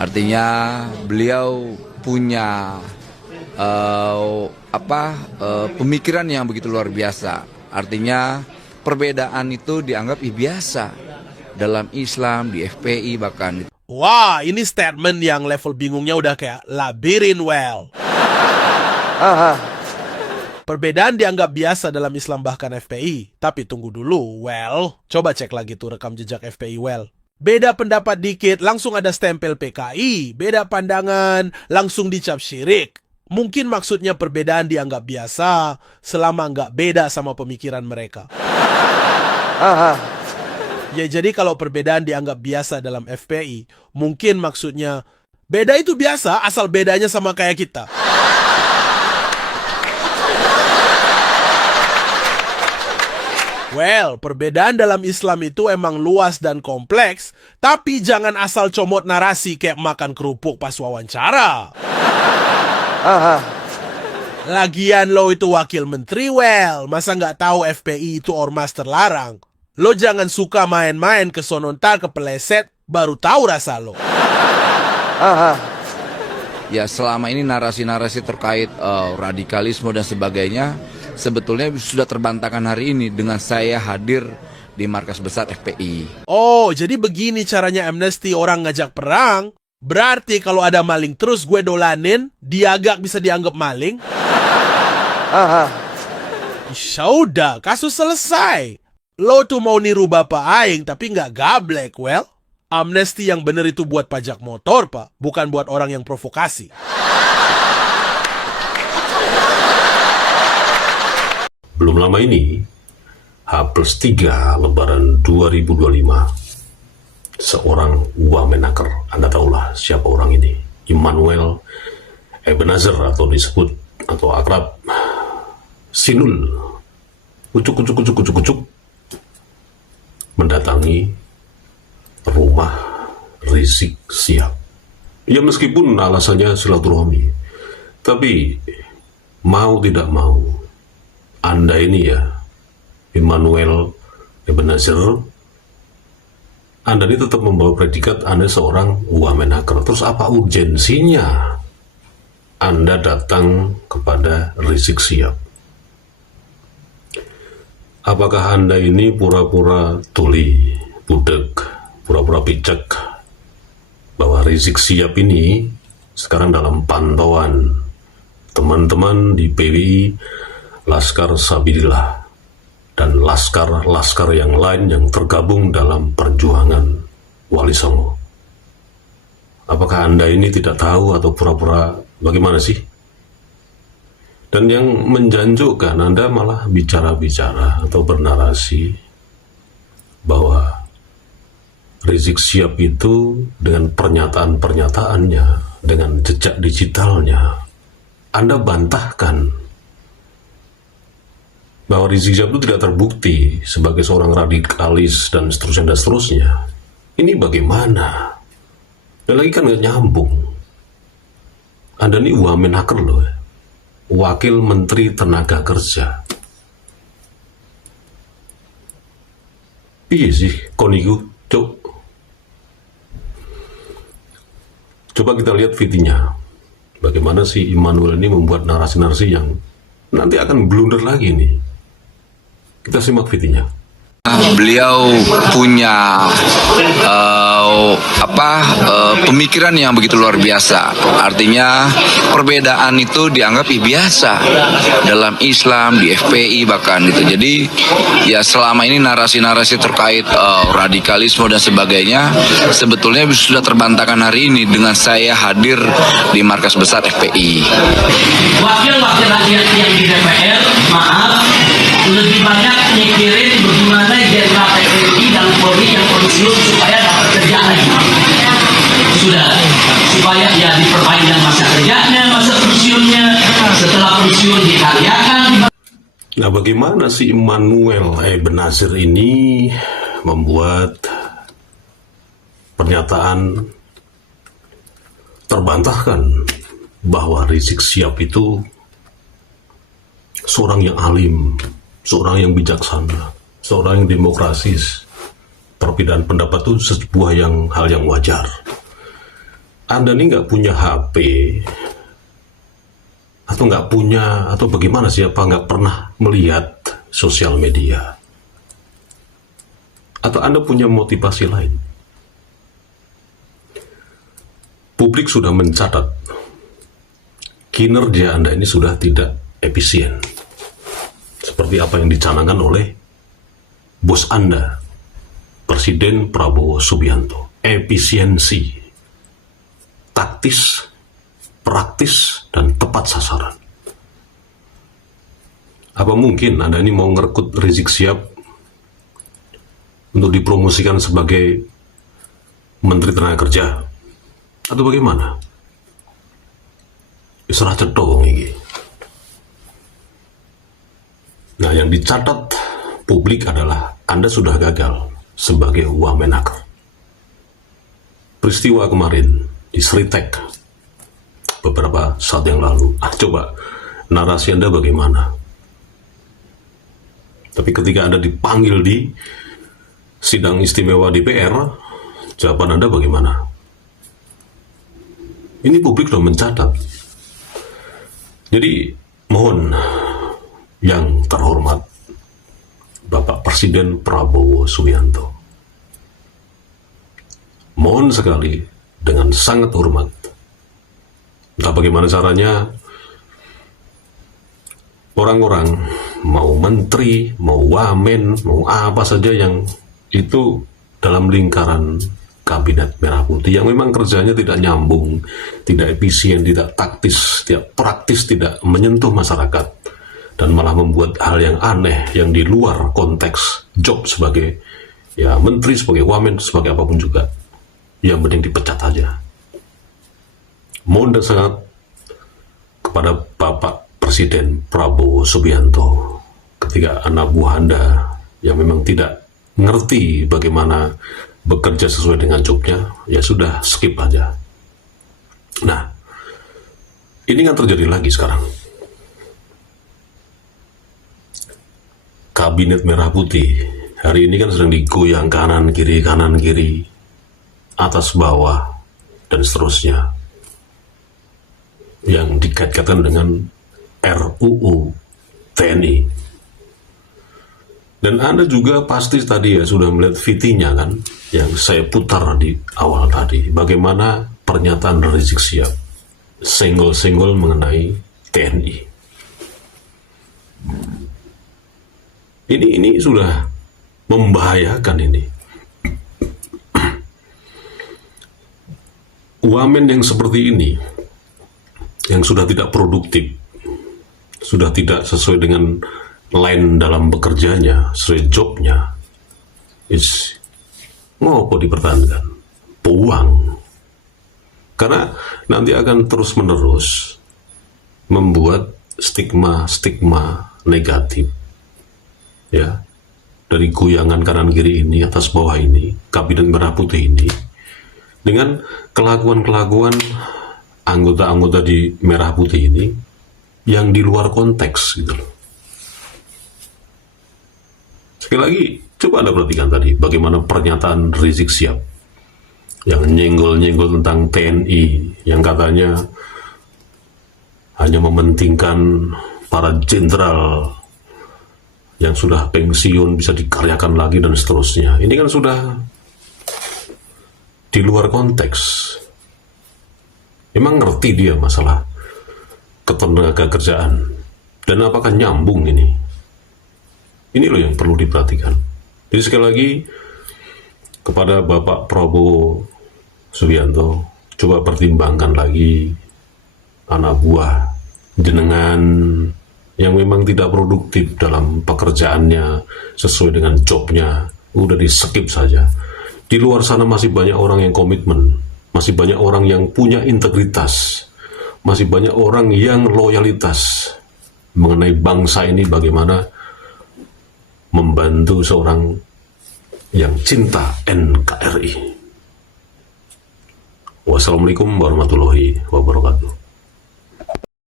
Artinya beliau punya pemikiran yang begitu luar biasa. Artinya perbedaan itu dianggap biasa dalam Islam, di FPI bahkan. Wah, ini statement yang level bingungnya udah kayak labirin well. Perbedaan dianggap biasa dalam Islam bahkan FPI. Tapi tunggu dulu, well. Coba cek lagi tuh rekam jejak FPI well. Beda pendapat dikit, langsung ada stempel PKI. Beda pandangan, langsung dicap syirik. Mungkin maksudnya perbedaan dianggap biasa selama nggak beda sama pemikiran mereka. Ya jadi kalau perbedaan dianggap biasa dalam FPI, mungkin maksudnya beda itu biasa asal bedanya sama kayak kita. Well, perbedaan dalam Islam itu emang luas dan kompleks, tapi jangan asal comot narasi kayak makan kerupuk pas wawancara. Lagian lo itu wakil menteri, well, masa nggak tahu FPI itu ormas terlarang? Lo jangan suka main-main ke sono ntar kepeleset, baru tahu rasa lo. Ya selama ini narasi-narasi terkait radikalisme dan sebagainya sebetulnya sudah terbantahkan hari ini dengan saya hadir di markas besar FPI. Oh, jadi begini caranya amnesti orang ngajak perang? Berarti kalau ada maling terus gue dolanin, dia agak bisa dianggap maling? Udah, kasus selesai. Lo tuh mau niru bapak aing tapi nggak gablek, well. Amnesti yang bener itu buat pajak motor, Pak. Bukan buat orang yang provokasi. Belum lama ini, H+3 Lebaran 2025, seorang wamenaker, Anda tahulah siapa orang ini, Immanuel Ebenezer atau disebut atau akrab Sinul, kucuk, mendatangi rumah Rizik Syihab. Ya meskipun alasannya silaturahmi, tapi mau tidak mau, Anda ini ya, Immanuel Ebenezer, Anda ini tetap membawa predikat Anda seorang wamenaker. Terus apa urgensinya Anda datang kepada Rizik Syihab? Apakah Anda ini pura-pura tuli, budek, pura-pura picek bahwa Rizik Syihab ini sekarang dalam pantauan teman-teman di PWI, Laskar Sabilillah, dan laskar-laskar yang lain yang tergabung dalam perjuangan Wali Songo? Apakah Anda ini tidak tahu atau pura-pura bagaimana sih? Dan yang menjanjikan Anda malah bicara-bicara atau bernarasi bahwa Rizik Syihab itu dengan pernyataan-pernyataannya, dengan jejak digitalnya, Anda bantahkan bahwa Rizik Syihab itu tidak terbukti sebagai seorang radikalis dan seterusnya. Ini bagaimana? Dan lagi kan nggak nyambung. Anda ini wamenaker loh, Wakil Menteri Tenaga Kerja. Iya sih, koniku, coba kita lihat videonya. Bagaimana si Immanuel ini membuat narasi-narasi yang nanti akan blunder lagi nih. Kita simak videonya. Beliau punya pemikiran yang begitu luar biasa. Artinya perbedaan itu dianggap biasa dalam Islam, di FPI bahkan itu. Jadi ya selama ini narasi-narasi terkait radikalisme dan sebagainya sebetulnya sudah terbantahkan hari ini dengan saya hadir di markas besar FPI. Wakil-wakil rakyat yang di DPR, maaf, lebih banyak mikirin bagaimana jenderal TNI dan Polri yang pensiun supaya dapat kerja lagi. Sudah, supaya ya diperpanjang masa kerjanya, masa pensiunnya, setelah pensiun dikaryakan. Nah, bagaimana si Immanuel Ebenezer ini membuat pernyataan terbantahkan bahwa Rizik Syihab itu seorang yang alim, seorang yang bijaksana, seorang yang demokrasis. Perbedaan pendapat itu sebuah hal yang wajar. Anda ini nggak punya HP, atau nggak punya, atau bagaimana sih, apa nggak pernah melihat sosial media? Atau Anda punya motivasi lain? Publik sudah mencatat kinerja Anda ini sudah tidak efisien, seperti apa yang dicanangkan oleh bos Anda, Presiden Prabowo Subianto. Efisiensi, taktis, praktis, dan tepat sasaran. Apa mungkin Anda ini mau ngerekrut Rizik Syihab untuk dipromosikan sebagai Menteri Tenaga Kerja? Atau bagaimana? Serah cedong ini. Nah, yang dicatat publik adalah Anda sudah gagal sebagai Wamenaker. Peristiwa kemarin di Sritek beberapa saat yang lalu. Coba narasi Anda bagaimana? Tapi ketika Anda dipanggil di sidang istimewa DPR, jawaban Anda bagaimana? Ini publik sudah mencatat. Jadi mohon yang terhormat Bapak Presiden Prabowo Subianto, mohon sekali dengan sangat hormat, entah bagaimana caranya, orang-orang mau menteri, mau wamen, mau apa saja yang itu dalam lingkaran Kabinet Merah Putih yang memang kerjanya tidak nyambung, tidak efisien, tidak taktis, tidak praktis, tidak menyentuh masyarakat, dan malah membuat hal yang aneh yang di luar konteks job sebagai ya menteri, sebagai wamen, sebagai apapun juga, yang penting dipecat aja. Mohon dan sangat kepada Bapak Presiden Prabowo Subianto, ketika anak buah Anda yang memang tidak ngerti bagaimana bekerja sesuai dengan jobnya, ya sudah skip aja. Nah, ini kan terjadi lagi sekarang. Kabinet Merah Putih hari ini kan sedang digoyang kanan kiri, atas bawah, dan seterusnya, yang dikaitkan dengan RUU TNI. Dan Anda juga pasti tadi ya sudah melihat VT-nya kan, yang saya putar di awal tadi, bagaimana pernyataan Rizik Syihab senggol-senggol mengenai TNI. Ini sudah membahayakan ini. Wamen yang seperti ini, yang sudah tidak produktif, sudah tidak sesuai dengan line dalam bekerjanya, sesuai jobnya, ngopo dipertahankan? Puang. Karena nanti akan terus-menerus membuat stigma-stigma negatif, ya, dari goyangan kanan kiri ini, atas bawah ini, Kabinet Merah Putih ini, dengan kelakuan-kelakuan anggota-anggota di Merah Putih ini yang di luar konteks gitu loh. Sekali lagi, coba Anda perhatikan tadi bagaimana pernyataan Rizik Syihab yang nyenggol-nyenggol tentang TNI, yang katanya hanya mementingkan para jenderal yang sudah pensiun bisa dikaryakan lagi dan seterusnya. Ini kan sudah di luar konteks. Emang ngerti dia masalah ketenaga kerjaan, dan apakah nyambung ini? Ini loh yang perlu diperhatikan. Jadi sekali lagi, kepada Bapak Prabowo Subianto, coba pertimbangkan lagi anak buah jenengan yang memang tidak produktif dalam pekerjaannya sesuai dengan jobnya, udah di skip saja. Di luar sana masih banyak orang yang komitmen, masih banyak orang yang punya integritas, masih banyak orang yang loyalitas mengenai bangsa ini, bagaimana membantu seorang yang cinta NKRI. Wassalamualaikum warahmatullahi wabarakatuh.